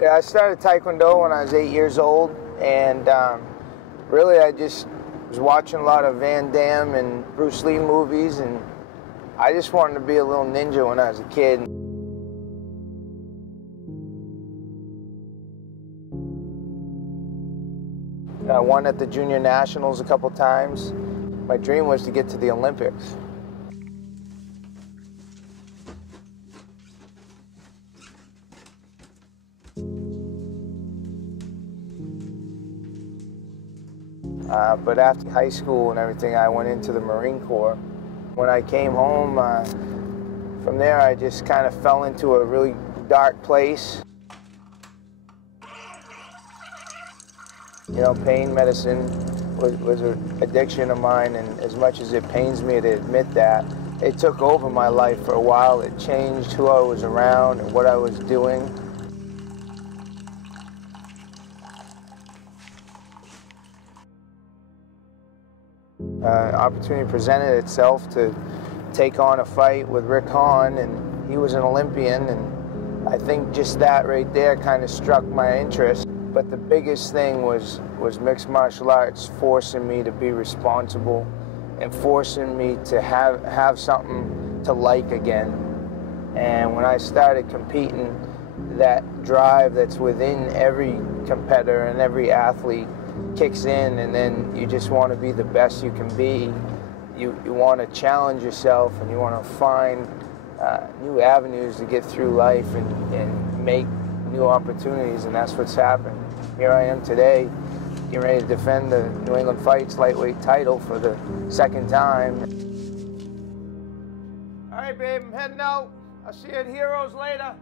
Yeah, I started Taekwondo when I was 8 years old, and really I just was watching a lot of Van Damme and Bruce Lee movies, and I just wanted to be a little ninja when I was a kid. I won at the Junior Nationals a couple times. My dream was to get to the Olympics. But after high school and everything, I went into the Marine Corps. When I came home, from there I just kind of fell into a really dark place. You know, pain medicine was an addiction of mine, and as much as it pains me to admit that, it took over my life for a while. It changed who I was around and what I was doing. Opportunity presented itself to take on a fight with Rick Hahn, and he was an Olympian, and I think just that right there kind of struck my interest. But the biggest thing was mixed martial arts forcing me to be responsible and forcing me to have something to like again. And when I started competing, that drive that's within every competitor and every athlete kicks in, and then you just want to be the best you can be. You want to challenge yourself, and you want to find new avenues to get through life and make new opportunities, and that's what's happened. Here I am today, getting ready to defend the New England Fights lightweight title for the second time. All right, babe, I'm heading out. I'll see you at Heroes later.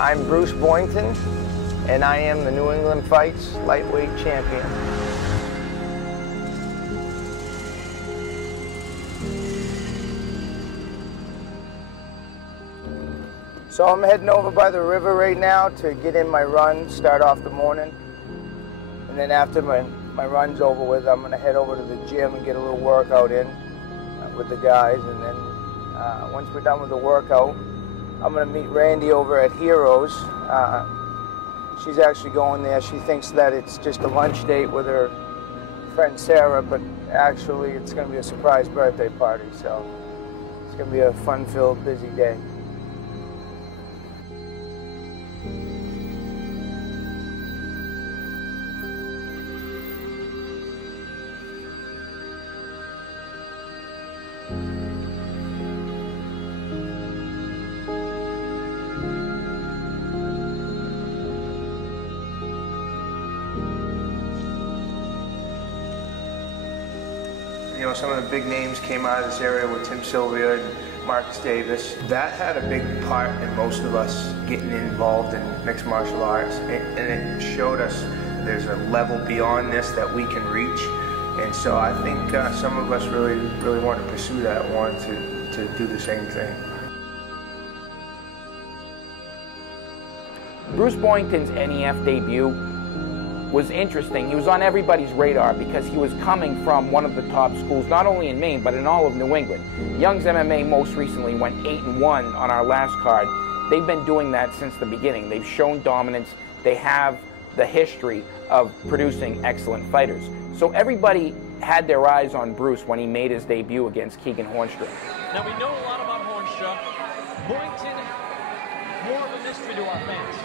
I'm Bruce Boynton, and I am the New England Fights lightweight champion. So I'm heading over by the river right now to get in my run, start off the morning. And then after my run's over with, I'm gonna head over to the gym and get a little workout in with the guys. And then once we're done with the workout, I'm going to meet Randy over at Heroes. She's actually going there. She thinks that it's just a lunch date with her friend Sarah, but actually it's going to be a surprise birthday party, so it's going to be a fun-filled, busy day. You know, some of the big names came out of this area with Tim Sylvia and Marcus Davis. That had a big part in most of us getting involved in mixed martial arts, and it showed us there's a level beyond this that we can reach. And so I think some of us really want to pursue that, want to do the same thing. Bruce Boynton's NEF debut was interesting. He was on everybody's radar because he was coming from one of the top schools, not only in Maine, but in all of New England. Young's MMA most recently went 8-1 on our last card. They've been doing that since the beginning. They've shown dominance. They have the history of producing excellent fighters. So everybody had their eyes on Bruce when he made his debut against Keegan Hornstra. Now we know a lot about Hornstra. Boynton, more of a mystery to our fans.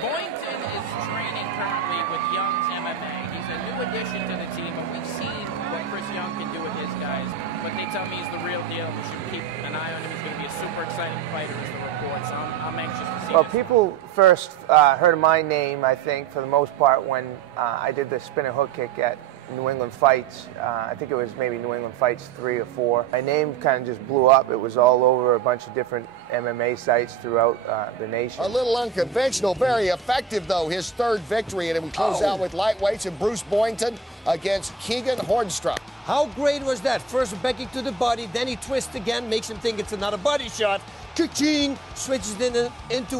Boynton is training currently with Young's MMA. He's a new addition to the team, and we've seen what Chris Young can do with his guys. But they tell me he's the real deal. We should keep an eye on him. He's going to be a super exciting fighter, is the report. So I'm anxious to see. Well, people first heard of my name, I think, for the most part, when I did the spinning hook kick at New England Fights. I think it was maybe New England Fights 3 or 4. My name kind of just blew up. It was all over a bunch of different MMA sites throughout the nation. A little unconventional, very effective though, his third victory, and we close out with lightweights and Bruce Boynton against Keegan Hornstrom. How great was that? First back kick to the body, then he twists again, makes him think it's another body shot. Ka-ching! Switches into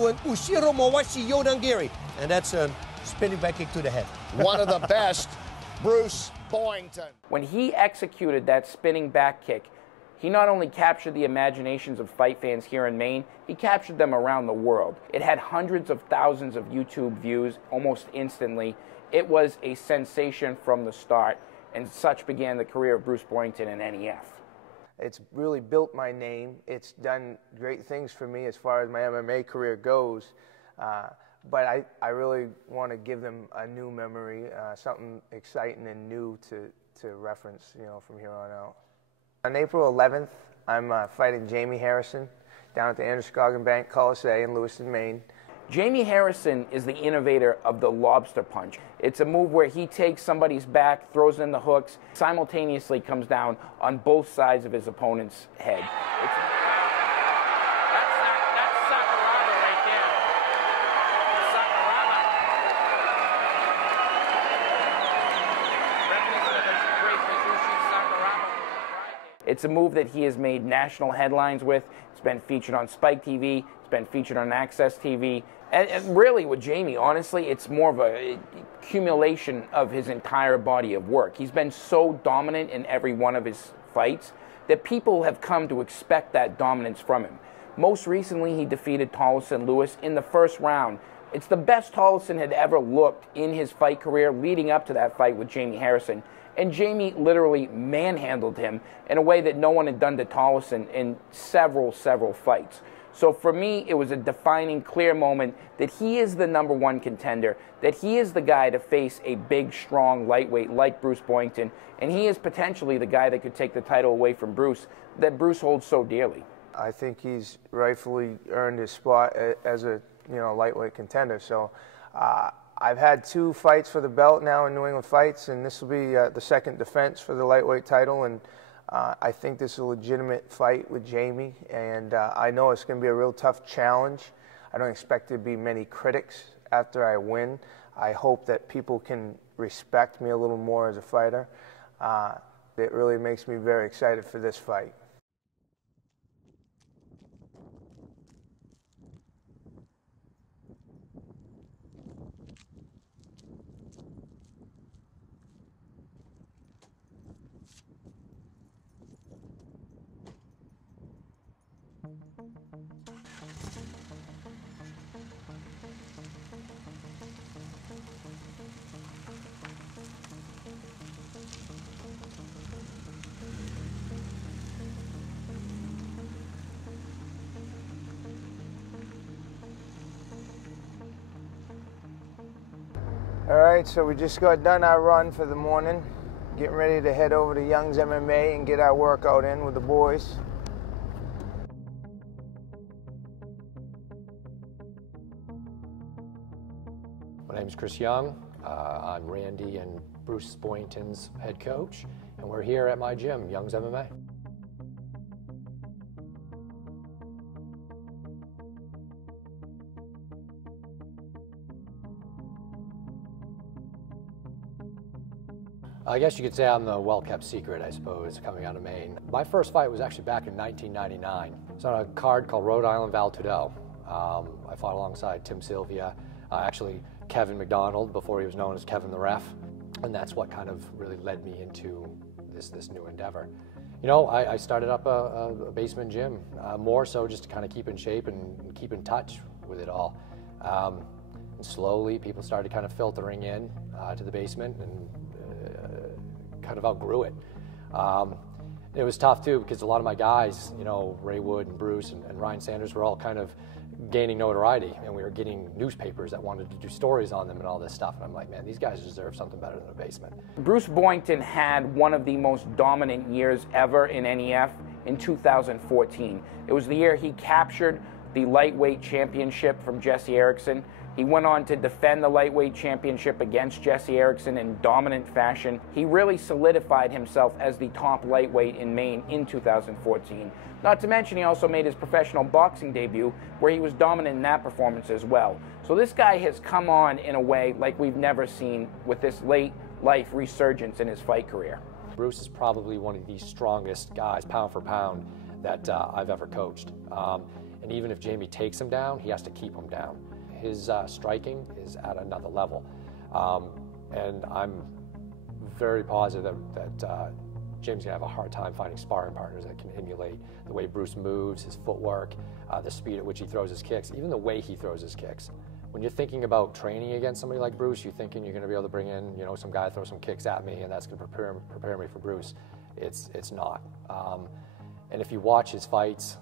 an Ushiro Mawashi Yodangiri. And that's a spinning back kick to the head. One of the best, Bruce Boynton. When he executed that spinning back kick, he not only captured the imaginations of fight fans here in Maine, he captured them around the world. It had hundreds of thousands of YouTube views almost instantly. It was a sensation from the start, and such began the career of Bruce Boynton in NEF. It's really built my name. It's done great things for me as far as my MMA career goes. But I really want to give them a new memory, something exciting and new to reference, you know, from here on out. On April 11th, I'm fighting Jamie Harrison down at the Androscoggin Bank Coliseum in Lewiston, Maine. Jamie Harrison is the innovator of the lobster punch. It's a move where he takes somebody's back, throws in the hooks, simultaneously comes down on both sides of his opponent's head. It's a move that he has made national headlines with. It's been featured on Spike TV. It's been featured on Access TV. And really with Jamie, honestly, it's more of a accumulation of his entire body of work. He's been so dominant in every one of his fights that people have come to expect that dominance from him. Most recently, he defeated Olson Lewis in the first round. It's the best Olson had ever looked in his fight career leading up to that fight with Jamie Harrison. And Jamie literally manhandled him in a way that no one had done to Olson in several fights. So for me, it was a defining, clear moment that he is the #1 contender, that he is the guy to face a big, strong lightweight like Bruce Boynton, and he is potentially the guy that could take the title away from Bruce, that Bruce holds so dearly. I think he's rightfully earned his spot as a lightweight contender. So I've had 2 fights for the belt now in New England Fights, and this will be the second defense for the lightweight title. And I think this is a legitimate fight with Jamie, and I know it's going to be a real tough challenge. I don't expect there to be many critics after I win. I hope that people can respect me a little more as a fighter. It really makes me very excited for this fight. All right, so we just got done our run for the morning, getting ready to head over to Young's MMA and get our workout in with the boys. My name is Chris Young. I'm Randy and Bruce Boynton's head coach, and we're here at my gym, Young's MMA. I guess you could say I'm the well-kept secret, I suppose, coming out of Maine. My first fight was actually back in 1999. It's on a card called Rhode Island Val Trudeau. I fought alongside Tim Sylvia, actually Kevin McDonald before he was known as Kevin the Ref, and that's what kind of really led me into this new endeavor. You know, I started up a basement gym, more so just to kind of keep in shape and keep in touch with it all. And slowly people started kind of filtering in to the basement and kind of outgrew it. It was tough too because a lot of my guys, you know, Ray Wood and Bruce and Ryan Sanders were all kind of gaining notoriety, and we were getting newspapers that wanted to do stories on them and all this stuff. And I'm like, man, these guys deserve something better than a basement. Bruce Boynton had one of the most dominant years ever in NEF in 2014. It was the year he captured the lightweight championship from Jesse Erickson. He went on to defend the lightweight championship against Jesse Erickson in dominant fashion. He really solidified himself as the top lightweight in Maine in 2014. Not to mention he also made his professional boxing debut where he was dominant in that performance as well. So this guy has come on in a way like we've never seen with this late life resurgence in his fight career. Bruce is probably one of the strongest guys, pound for pound, that I've ever coached. And even if Jamie takes him down, he has to keep him down. His striking is at another level. And I'm very positive that Jamie's gonna have a hard time finding sparring partners that can emulate the way Bruce moves, his footwork, the speed at which he throws his kicks, even the way he throws his kicks. When you're thinking about training against somebody like Bruce, you're thinking you're going to be able to bring in, you know, some guy throw some kicks at me and that's going to prepare me for Bruce. It's not. And if you watch his fights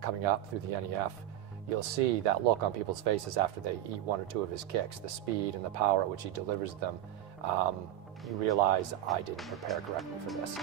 coming up through the NEF, you'll see that look on people's faces after they eat one or two of his kicks, the speed and the power at which he delivers them. You realize I didn't prepare correctly for this.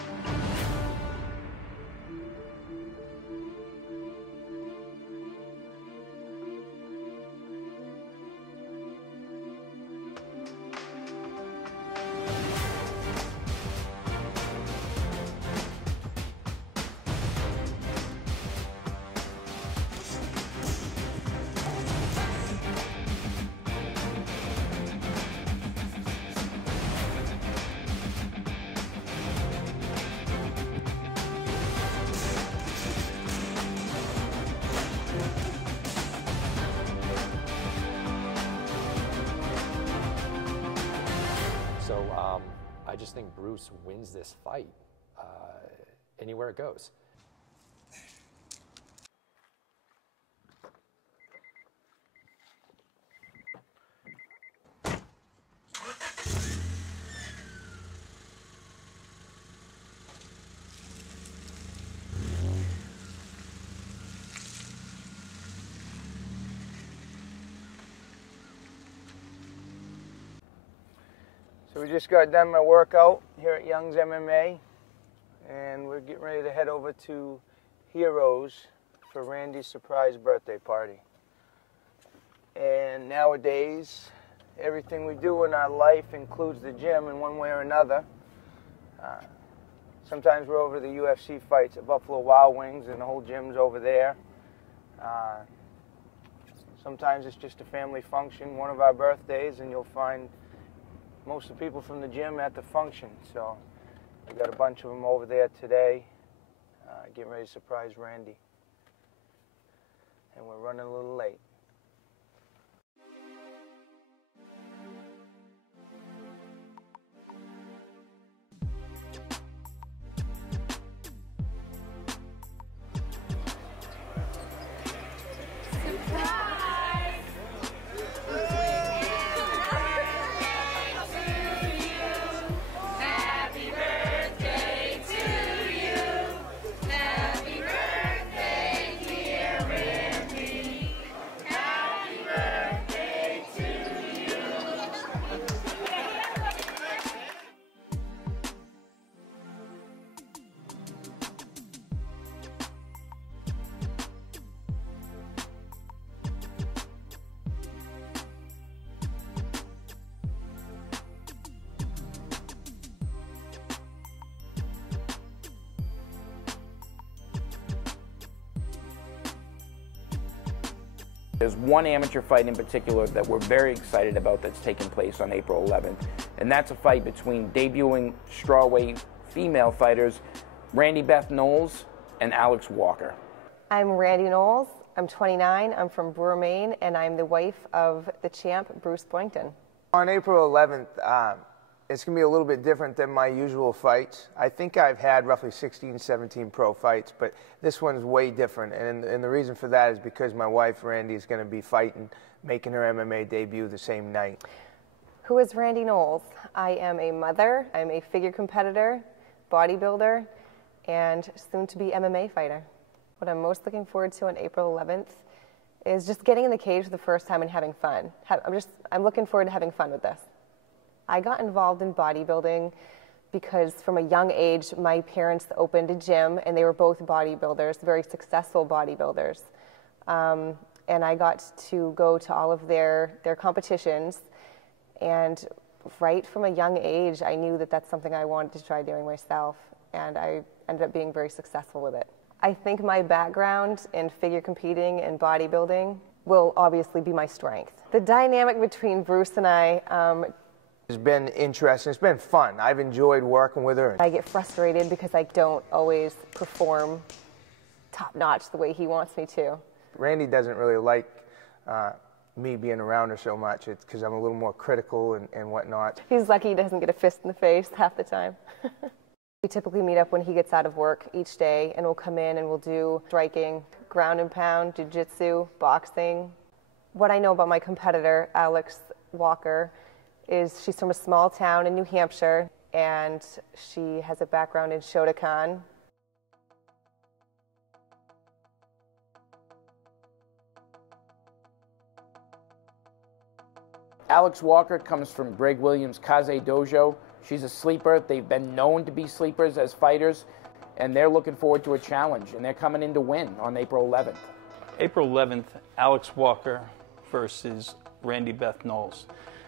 I just think Bruce wins this fight anywhere it goes. So we just got done my workout here at Young's MMA, and we're getting ready to head over to Heroes for Randy's surprise birthday party. And nowadays, everything we do in our life includes the gym in one way or another. Sometimes we're over to the UFC fights at Buffalo Wild Wings and the whole gym's over there. Sometimes it's just a family function, one of our birthdays, and you'll find most of the people from the gym at the function. So we got a bunch of them over there today, getting ready to surprise Randy. And we're running a little late. There's one amateur fight in particular that we're very excited about that's taking place on April 11th, and that's a fight between debuting strawweight female fighters Randy Beth Knowles and Alex Walker. I'm Randy Knowles. I'm 29. I'm from Brewer, Maine, and I'm the wife of the champ, Bruce Boynton. On April 11th, it's going to be a little bit different than my usual fights. I think I've had roughly 16, 17 pro fights, but this one's way different. And the reason for that is because my wife, Randy, is going to be fighting, making her MMA debut the same night. Who is Randy Knowles? I am a mother, I'm a figure competitor, bodybuilder, and soon-to-be MMA fighter. What I'm most looking forward to on April 11th is just getting in the cage for the first time and having fun. I'm looking forward to having fun with this. I got involved in bodybuilding because from a young age, my parents opened a gym and they were both bodybuilders, very successful bodybuilders. and I got to go to all of their competitions, and right from a young age I knew that that's something I wanted to try doing myself, and I ended up being very successful with it. I think my background in figure competing and bodybuilding will obviously be my strength. The dynamic between Bruce and I it's been interesting. It's been fun. I've enjoyed working with her. I get frustrated because I don't always perform top-notch the way he wants me to. Randy doesn't really like me being around her so much. It's because I'm a little more critical and whatnot. He's lucky he doesn't get a fist in the face half the time. We typically meet up when he gets out of work each day, and we'll come in and we'll do striking, ground and pound, jiu-jitsu, boxing. What I know about my competitor, Alex Walker, is she's from a small town in New Hampshire, and she has a background in Shotokan. Alex Walker comes from Greg Williams' Kaze Dojo. She's a sleeper. They've been known to be sleepers as fighters, and they're looking forward to a challenge, and they're coming in to win on April 11th. April 11th, Alex Walker versus Randy Beth Knowles.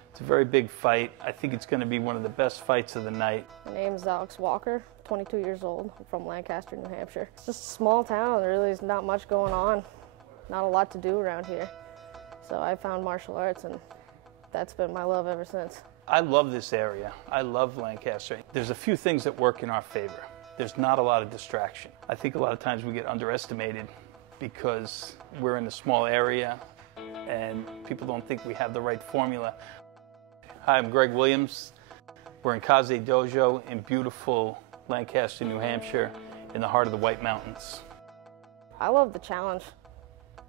It's a very big fight. I think it's going to be one of the best fights of the night. My name is Alex Walker, 22 years old. I'm from Lancaster, New Hampshire. It's just a small town. There really is not much going on. Not a lot to do around here. So I found martial arts, and that's been my love ever since. I love this area. I love Lancaster. There's a few things that work in our favor. There's not a lot of distraction. I think a lot of times we get underestimated because we're in a small area and people don't think we have the right formula. Hi, I'm Greg Williams. We're in Kaze Dojo in beautiful Lancaster, New Hampshire, in the heart of the White Mountains. I love the challenge.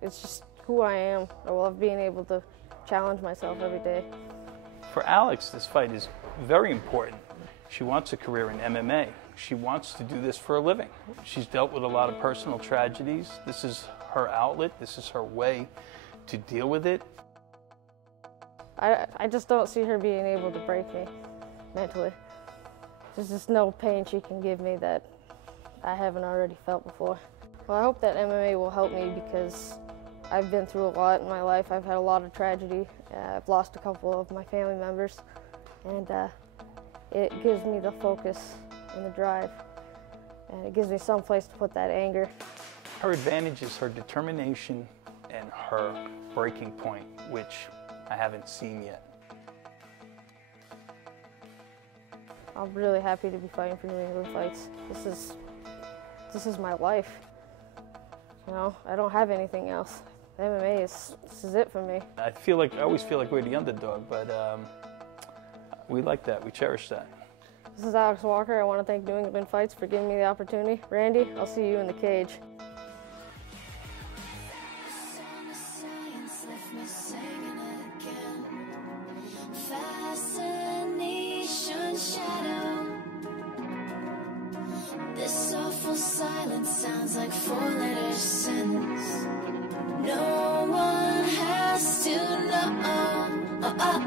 It's just who I am. I love being able to challenge myself every day. For Alex, this fight is very important. She wants a career in MMA. She wants to do this for a living. She's dealt with a lot of personal tragedies. This is her outlet. This is her way to deal with it. I just don't see her being able to break me mentally. There's just no pain she can give me that I haven't already felt before. Well, I hope that MMA will help me because I've been through a lot in my life. I've had a lot of tragedy. I've lost a couple of my family members, and it gives me the focus and the drive, and it gives me some place to put that anger. Her advantage is her determination and her breaking point, which I haven't seen yet. I'm really happy to be fighting for New England Fights. This is my life. You know, I don't have anything else. MMA this is it for me. I always feel like we're the underdog, but we like that. We cherish that. This is Alex Walker. I want to thank New England Fights for giving me the opportunity. Randy, I'll see you in the cage. Fascination Shadow. This awful silence sounds like four-letter sentence. No one has to know. Oh, oh, oh,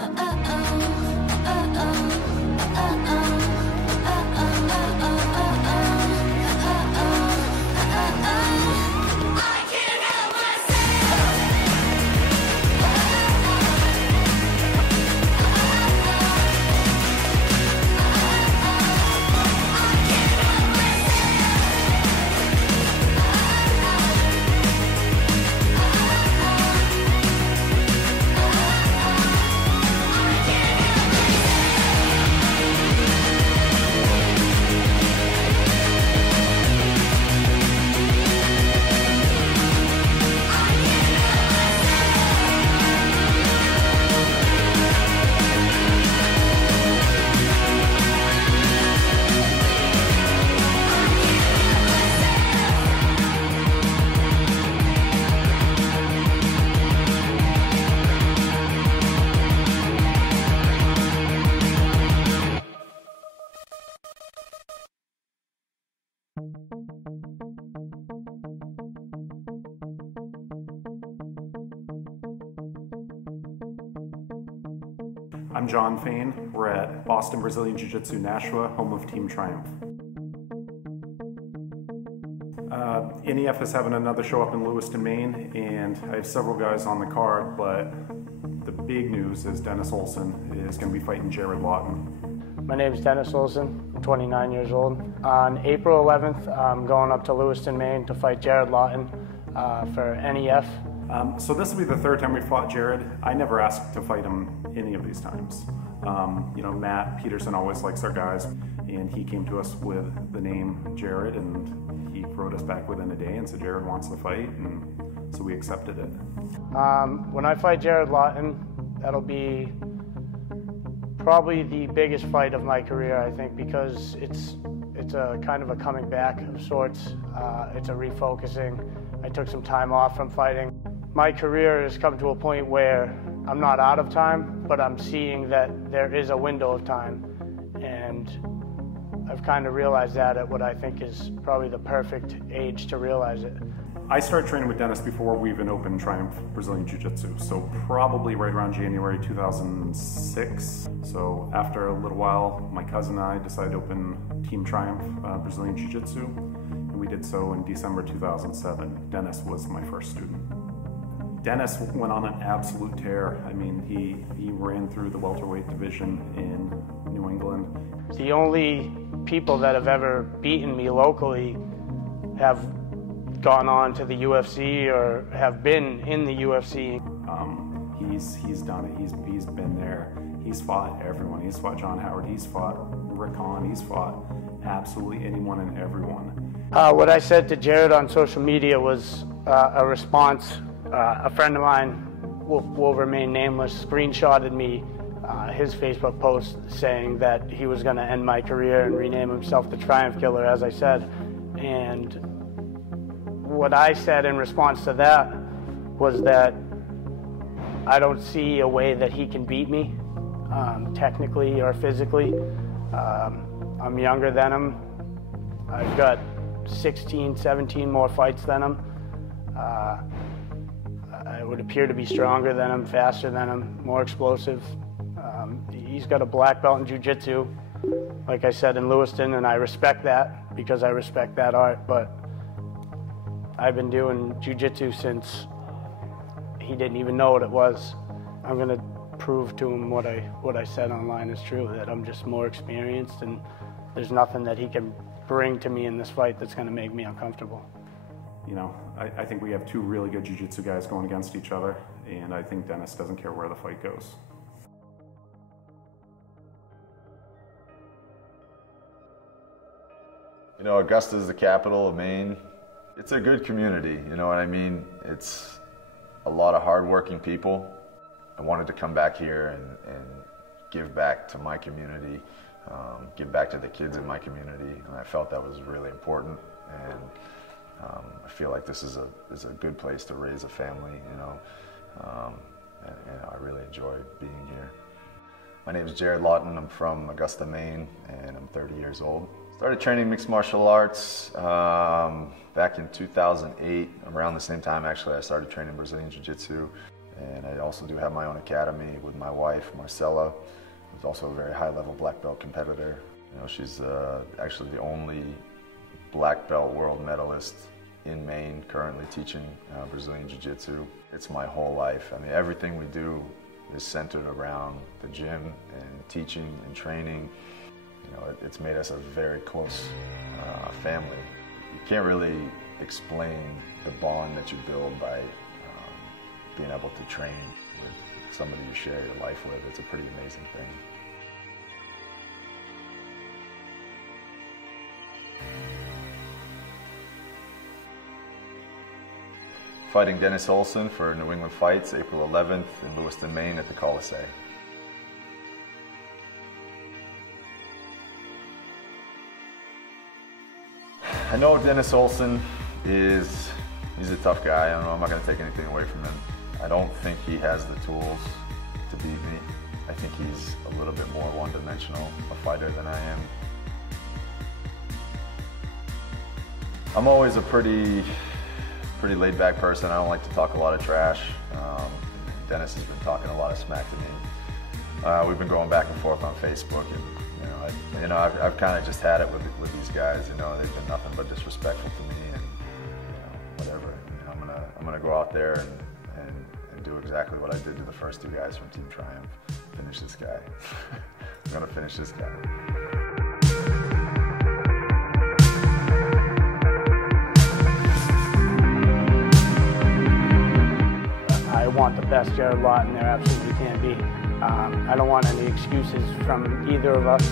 oh, oh, oh, oh, oh. I'm John Fain. We're at Boston Brazilian Jiu-Jitsu Nashua, home of Team Triumph. NEF is having another show up in Lewiston, Maine, and I have several guys on the card, but the big news is Dennis Olson is going to be fighting Jared Lautenbaugh. My name is Dennis Olson. I'm 29 years old. On April 11th, I'm going up to Lewiston, Maine to fight Jared Lautenbaugh for NEF. So this will be the third time we fought Jared. I never asked to fight him any of these times. You know, Matt Peterson always likes our guys, and he came to us with the name Jared, and he wrote us back within a day and said Jared wants to fight, and so we accepted it. When I fight Jared Lautenbaugh, that'll be probably the biggest fight of my career, I think, because it's a kind of a coming back of sorts. It's a refocusing. I took some time off from fighting. My career has come to a point where I'm not out of time, but I'm seeing that there is a window of time, and I've kind of realized that at what I think is probably the perfect age to realize it. I started training with Dennis before we even opened Triumph Brazilian Jiu-Jitsu, so probably right around January 2006. So after a little while, my cousin and I decided to open Team Triumph Brazilian Jiu-Jitsu, and we did so in December 2007. Dennis was my first student. Dennis went on an absolute tear. I mean, he ran through the welterweight division in New England. The only people that have ever beaten me locally have gone on to the UFC or have been in the UFC. He's done it. He's been there. He's fought everyone. He's fought John Howard. He's fought Rick Hahn. He's fought absolutely anyone and everyone. What I said to Jared on social media was a response. A friend of mine, will remain nameless, screenshotted me his Facebook post saying that he was going to end my career and rename himself the Triumph Killer, as I said. And what I said in response to that was that I don't see a way that he can beat me, technically or physically. I'm younger than him. I've got 16, 17 more fights than him. I would appear to be stronger than him, faster than him, more explosive. He's got a black belt in jiu-jitsu, like I said, in Lewiston, and I respect that because I respect that art, but I've been doing jiu-jitsu since he didn't even know what it was. I'm gonna prove to him what I said online is true, that I'm just more experienced, and there's nothing that he can bring to me in this fight that's gonna make me uncomfortable. You know, I think we have two really good jiu-jitsu guys going against each other, and I think Dennis doesn't care where the fight goes. You know, Augusta is the capital of Maine. It's a good community, you know what I mean? It's a lot of hardworking people. I wanted to come back here and give back to my community, give back to the kids in my community, and I felt that was really important. And I feel like this is a good place to raise a family, you know, and I really enjoy being here. My name is Jared Lautenbaugh. I'm from Augusta, Maine, and I'm 30 years old. Started training mixed martial arts back in 2008. Around the same time, actually, I started training Brazilian Jiu-Jitsu, and I also do have my own academy with my wife, Marcella, who's also a very high-level black belt competitor. You know, she's actually the only black belt world medalist in Maine, currently teaching Brazilian Jiu-Jitsu. It's my whole life. I mean, everything we do is centered around the gym and teaching and training. You know, it's made us a very close family. You can't really explain the bond that you build by being able to train with somebody you share your life with. It's a pretty amazing thing. Fighting Dennis Olson for New England Fights, April 11th in Lewiston, Maine at the Coliseum. I know Dennis Olson he's a tough guy. I don't know, I'm not going to take anything away from him. I don't think he has the tools to beat me. I think he's a little bit more one-dimensional a fighter than I am. I'm always a pretty laid-back person. I don't like to talk a lot of trash. Dennis has been talking a lot of smack to me. We've been going back and forth on Facebook, and I've kind of just had it with these guys. You know, they've been nothing but disrespectful to me, gonna go out there and do exactly what I did to the first two guys from Team Triumph. Finish this guy. I'm gonna finish this guy. I want the best Jared Lawton there absolutely can be. I don't want any excuses from either of us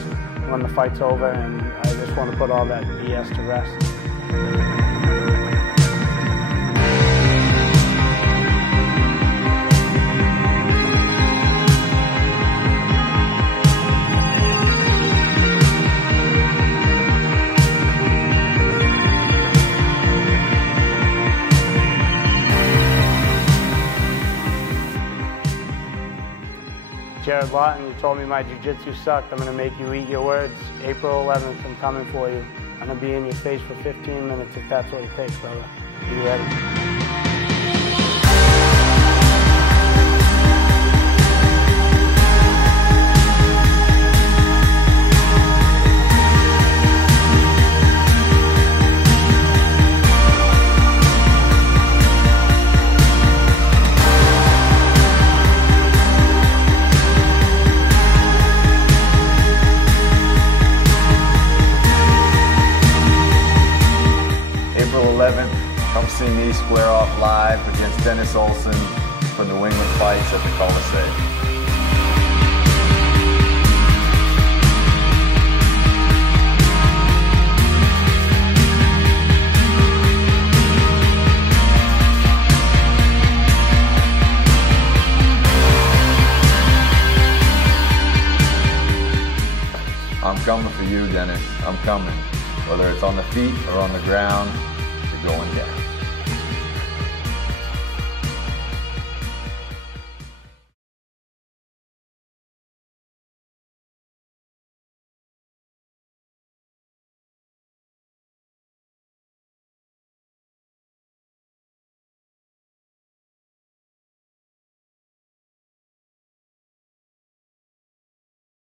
when the fight's over, and I just want to put all that BS to rest. Jared Lawton, you told me my jiu-jitsu sucked. I'm going to make you eat your words. April 11th, I'm coming for you. I'm going to be in your face for 15 minutes if that's what it takes, brother. Are you ready? Come see me square off live against Dennis Olson for New England Fights at the Coliseum. I'm coming for you, Dennis. I'm coming. Whether it's on the feet or on the ground, you're going down.